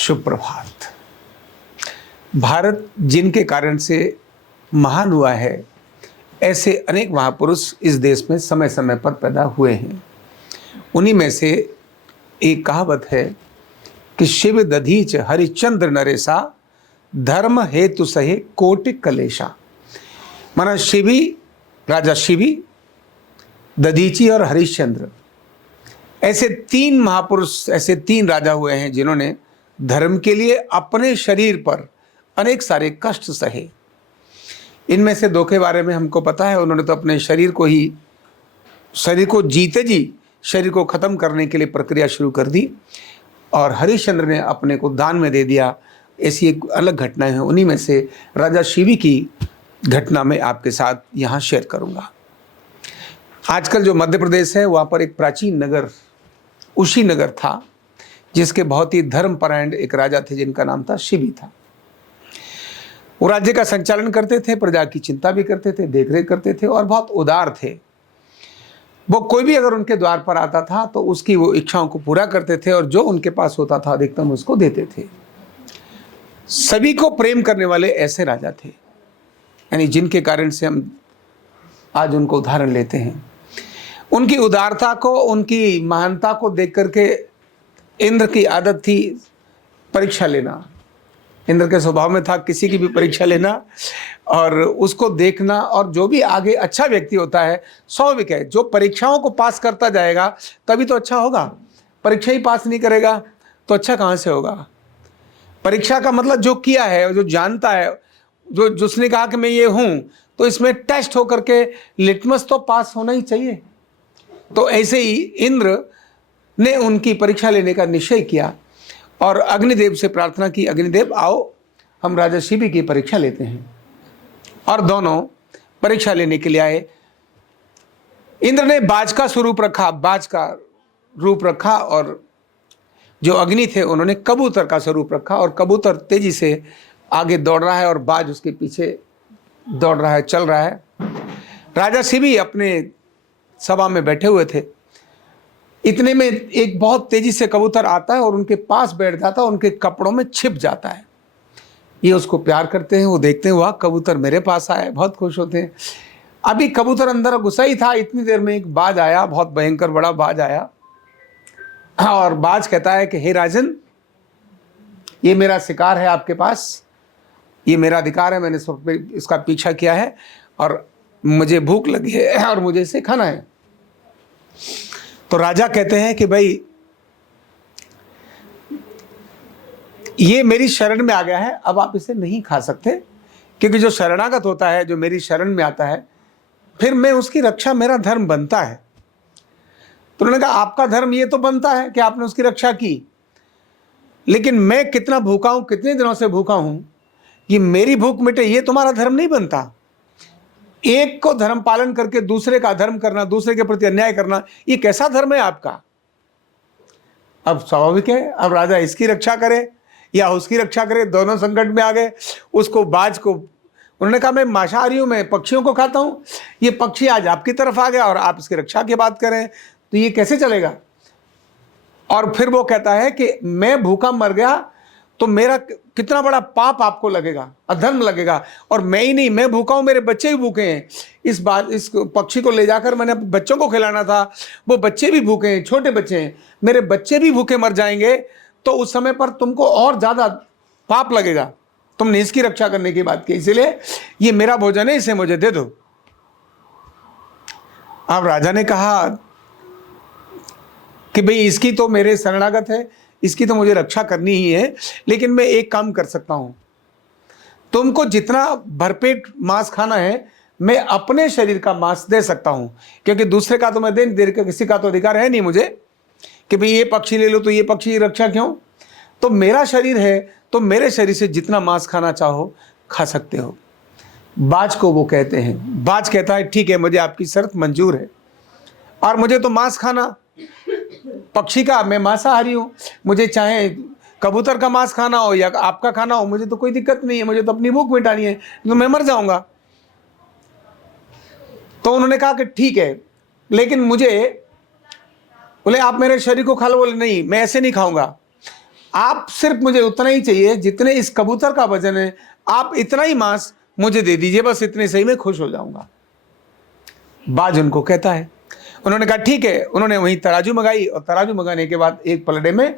शुभ प्रभात। भारत जिनके कारण से महान हुआ है, ऐसे अनेक महापुरुष इस देश में समय समय पर पैदा हुए हैं। उन्हीं में से एक कहावत है कि शिव दधीच हरिश्चंद्र नरेशा, धर्म हेतु सहे कोटि कलेशा। माना शिवी, राजा शिवी, दधीची और हरिश्चंद्र, ऐसे तीन महापुरुष, ऐसे तीन राजा हुए हैं जिन्होंने धर्म के लिए अपने शरीर पर अनेक सारे कष्ट सहे। इनमें से दो के बारे में हमको पता है, उन्होंने तो अपने शरीर को जीते जी शरीर को खत्म करने के लिए प्रक्रिया शुरू कर दी, और हरिश्चंद्र ने अपने को दान में दे दिया। ऐसी एक अलग घटनाएं हैं। उन्हीं में से राजा शिवी की घटना मैं आपके साथ यहाँ शेयर करूँगा। आजकल जो मध्य प्रदेश है, वहाँ पर एक प्राचीन नगर उशी नगर था, जिसके बहुत ही धर्मपरायण एक राजा थे जिनका नाम था शिवी था। वो राज्य का संचालन करते थे, प्रजा की चिंता भी करते थे, देखरेख करते थे और बहुत उदार थे। वो कोई भी अगर उनके द्वार पर आता था तो उसकी वो इच्छाओं को पूरा करते थे, और जो उनके पास होता था अधिकतम उसको देते थे। सभी को प्रेम करने वाले ऐसे राजा थे, यानी जिनके कारण से हम आज उनको उदाहरण लेते हैं। उनकी उदारता को, उनकी महानता को देख करके इंद्र की आदत थी परीक्षा लेना। इंद्र के स्वभाव में था किसी की भी परीक्षा लेना और उसको देखना, और जो भी आगे अच्छा व्यक्ति होता है, स्वाभाविक है, जो परीक्षाओं को पास करता जाएगा तभी तो अच्छा होगा। परीक्षा ही पास नहीं करेगा तो अच्छा कहाँ से होगा। परीक्षा का मतलब जो किया है, जो जानता है, जो जिसने कहा कि मैं ये हूँ, तो इसमें टेस्ट होकर के लिटमस तो पास होना ही चाहिए। तो ऐसे ही इंद्र ने उनकी परीक्षा लेने का निश्चय किया और अग्निदेव से प्रार्थना की, अग्निदेव आओ हम राजा शिवी की परीक्षा लेते हैं। और दोनों परीक्षा लेने के लिए आए। इंद्र ने बाज का स्वरूप रखा, बाज का रूप रखा, और जो अग्नि थे उन्होंने कबूतर का स्वरूप रखा, और कबूतर तेजी से आगे दौड़ रहा है और बाज उसके पीछे दौड़ रहा है, चल रहा है। राजा शिवी अपने सभा में बैठे हुए थे। इतने में एक बहुत तेजी से कबूतर आता है और उनके पास बैठ जाता है, उनके कपड़ों में छिप जाता है। ये उसको प्यार करते हैं, वो देखते हैं वाह कबूतर मेरे पास आया, बहुत खुश होते हैं। अभी कबूतर अंदर घुसा ही था, इतनी देर में एक बाज आया, बहुत भयंकर बड़ा बाज आया, और बाज कहता है कि हे राजन, ये मेरा शिकार है आपके पास, ये मेरा अधिकार है, मैंने इसका पीछा किया है और मुझे भूख लगी है और मुझे इसे खाना है। तो राजा कहते हैं कि भाई ये मेरी शरण में आ गया है, अब आप इसे नहीं खा सकते, क्योंकि जो शरणागत होता है, जो मेरी शरण में आता है, फिर मैं उसकी रक्षा, मेरा धर्म बनता है। तो उन्होंने कहा आपका धर्म ये तो बनता है कि आपने उसकी रक्षा की, लेकिन मैं कितना भूखा हूं, कितने दिनों से भूखा हूं, ये मेरी भूख मिटे, ये तुम्हारा धर्म नहीं बनता। एक को धर्म पालन करके दूसरे का धर्म करना, दूसरे के प्रति अन्याय करना, ये कैसा धर्म है आपका। अब स्वाभाविक है, अब राजा इसकी रक्षा करे या उसकी रक्षा करे, दोनों संकट में आ गए। उसको बाज को उन्होंने कहा मैं मांसाहारी हूं, मैं पक्षियों को खाता हूं, ये पक्षी आज आपकी तरफ आ गया और आप इसकी रक्षा की बात करें, तो ये कैसे चलेगा। और फिर वो कहता है कि मैं भूखा मर गया तो मेरा कितना बड़ा पाप आपको लगेगा, अधर्म लगेगा, और मैं ही नहीं, मैं भूखा हूं, मेरे बच्चे भी भूखे हैं। इस पक्षी को ले जाकर मैंने बच्चों को खिलाना था, वो बच्चे भी भूखे हैं, छोटे बच्चे हैं, मेरे बच्चे भी भूखे मर जाएंगे, तो उस समय पर तुमको और ज्यादा पाप लगेगा। तुमने इसकी रक्षा करने की बात की, इसलिए ये मेरा भोजन है, इसे मुझे दे दो। अब राजा ने कहा कि भाई इसकी तो मेरे शरणागत है, इसकी तो मुझे रक्षा करनी ही है, लेकिन मैं एक काम कर सकता हूं, तुमको जितना भरपेट मांस खाना है, मैं अपने शरीर का मांस दे सकता हूं, क्योंकि दूसरे का तो मैं दे नहीं दे, किसी का तो अधिकार है नहीं मुझे कि भाई ये पक्षी ले लो, तो ये पक्षी की रक्षा क्यों। तो मेरा शरीर है, तो मेरे शरीर से जितना मांस खाना चाहो खा सकते हो। बाज को वो कहते हैं, बाज कहता है ठीक है, मुझे आपकी शर्त मंजूर है, और मुझे तो मांस खाना, पक्षी का, मैं मांसाहारी हूं, मुझे चाहे कबूतर का मांस खाना हो या आपका खाना हो, मुझे तो कोई दिक्कत नहीं है, मुझे तो अपनी भूख मिटानी है, तो मैं मर जाऊंगा। तो उन्होंने कहा कि ठीक है, लेकिन मुझे, बोले आप मेरे शरीर को खा लो, बोले नहीं मैं ऐसे नहीं खाऊंगा, आप सिर्फ मुझे उतना ही चाहिए जितने इस कबूतर का वजन है, आप इतना ही मांस मुझे दे दीजिए, बस इतने से ही मैं खुश हो जाऊंगा। बाज उनको कहता है। उन्होंने कहा ठीक है। उन्होंने वहीं तराजू मंगाई और तराजू मंगाने के बाद एक पलड़े में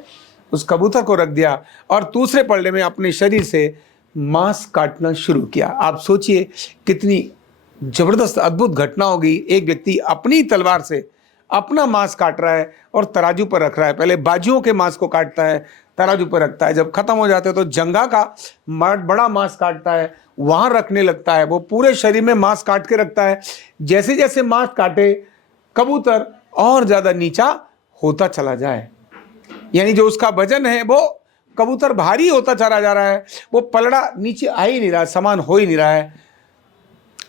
उस कबूतर को रख दिया और दूसरे पलड़े में अपने शरीर से मांस काटना शुरू किया। आप सोचिए कितनी जबरदस्त अद्भुत घटना होगी। एक व्यक्ति अपनी तलवार से अपना मांस काट रहा है और तराजू पर रख रहा है। पहले बाजुओं के मांस को काटता है, तराजू पर रखता है, जब खत्म हो जाते हैं तो जंघा का बड़ा मांस काटता है, वहां रखने लगता है। वो पूरे शरीर में मांस काट के रखता है। जैसे जैसे मांस काटे कबूतर और ज्यादा नीचा होता चला जाए, यानी जो उसका वजन है वो कबूतर भारी होता चला जा रहा है, वो पलड़ा नीचे आ ही नहीं रहा, समान हो ही नहीं रहा है।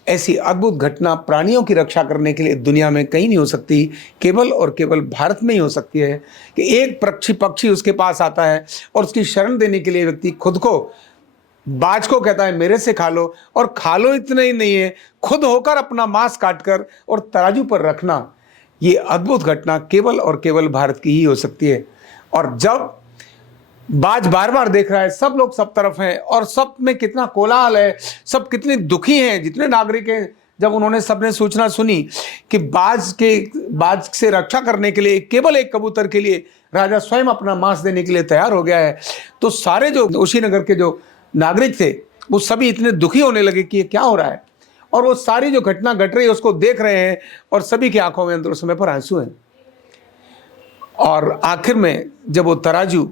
ऐसी अद्भुत घटना प्राणियों की रक्षा करने के लिए दुनिया में कहीं नहीं हो सकती, केवल और केवल भारत में ही हो सकती है कि एक पक्षी उसके पास आता है और उसकी शरण देने के लिए व्यक्ति खुद को, बाज को कहता है मेरे से खा लो, और खा लो इतना ही नहीं है, खुद होकर अपना मांस काटकर और तराजू पर रखना, ये अद्भुत घटना केवल और केवल भारत की ही हो सकती है। और जब बाज बार बार देख रहा है, सब लोग सब तरफ हैं और सब में कितना कोलाहल है, सब कितने दुखी हैं, जितने नागरिक हैं। जब उन्होंने सबने सूचना सुनी कि बाज से रक्षा करने के लिए केवल एक कबूतर के लिए राजा स्वयं अपना मांस देने के लिए तैयार हो गया है, तो सारे जो कुशीनगर के जो नागरिक थे वो सभी इतने दुखी होने लगे कि ये क्या हो रहा है। और वो सारी जो घटना घट रही है उसको देख रहे हैं और सभी की आंखों में अंदर समय पर आंसू हैं। और आखिर में जब वो तराजू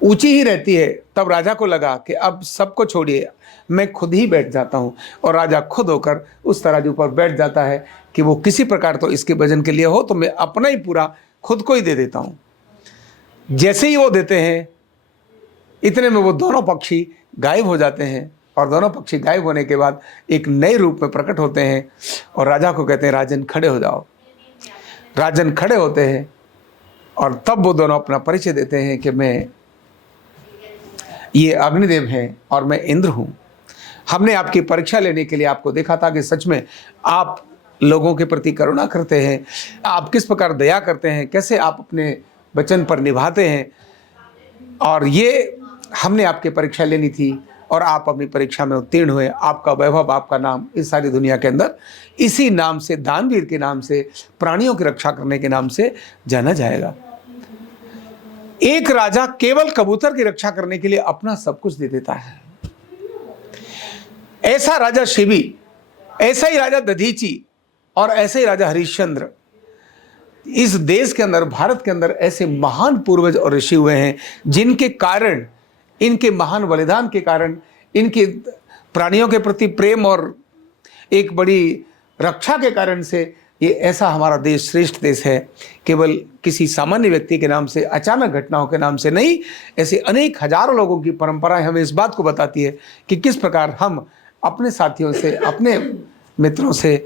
ऊंची ही रहती है, तब राजा को लगा कि अब सबको छोड़िए, मैं खुद ही बैठ जाता हूं। और राजा खुद होकर उस तराजू पर बैठ जाता है कि वो किसी प्रकार तो इसके वजन के लिए हो तो मैं अपना ही पूरा खुद को ही दे देता हूं। जैसे ही वो देते हैं इतने में वो दोनों पक्षी गायब हो जाते हैं और दोनों पक्षी गायब होने के बाद एक नए रूप में प्रकट होते हैं और राजा को कहते हैं राजन खड़े हो जाओ। राजन खड़े होते हैं और तब वो दोनों अपना परिचय देते हैं कि मैं ये अग्निदेव हैं और मैं इंद्र हूँ। हमने आपकी परीक्षा लेने के लिए आपको देखा था कि सच में आप लोगों के प्रति करुणा करते हैं, आप किस प्रकार दया करते हैं, कैसे आप अपने वचन पर निभाते हैं। और ये हमने आपकी परीक्षा लेनी थी और आप अपनी परीक्षा में उत्तीर्ण हुए। आपका वैभव, आपका नाम इस सारी दुनिया के अंदर इसी नाम से, दानवीर के नाम से, प्राणियों की रक्षा करने के नाम से जाना जाएगा। एक राजा केवल कबूतर की रक्षा करने के लिए अपना सब कुछ दे देता है। ऐसा राजा शिबी, ऐसा ही राजा दधीची और ऐसे ही राजा हरिश्चंद्र, इस देश के अंदर, भारत के अंदर ऐसे महान पूर्वज और ऋषि हुए हैं जिनके कारण, इनके महान बलिदान के कारण, इनके प्राणियों के प्रति प्रेम और एक बड़ी रक्षा के कारण से ये ऐसा हमारा देश श्रेष्ठ देश है। केवल किसी सामान्य व्यक्ति के नाम से, अचानक घटनाओं के नाम से नहीं, ऐसे अनेक हजारों लोगों की परंपराएं हमें इस बात को बताती है कि किस प्रकार हम अपने साथियों से, अपने मित्रों से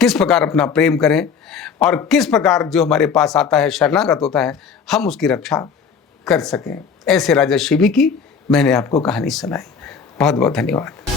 किस प्रकार अपना प्रेम करें और किस प्रकार जो हमारे पास आता है, शरणागत होता है, हम उसकी रक्षा कर सकें। ऐसे राजा शिबी की मैंने आपको कहानी सुनाई। बहुत बहुत धन्यवाद।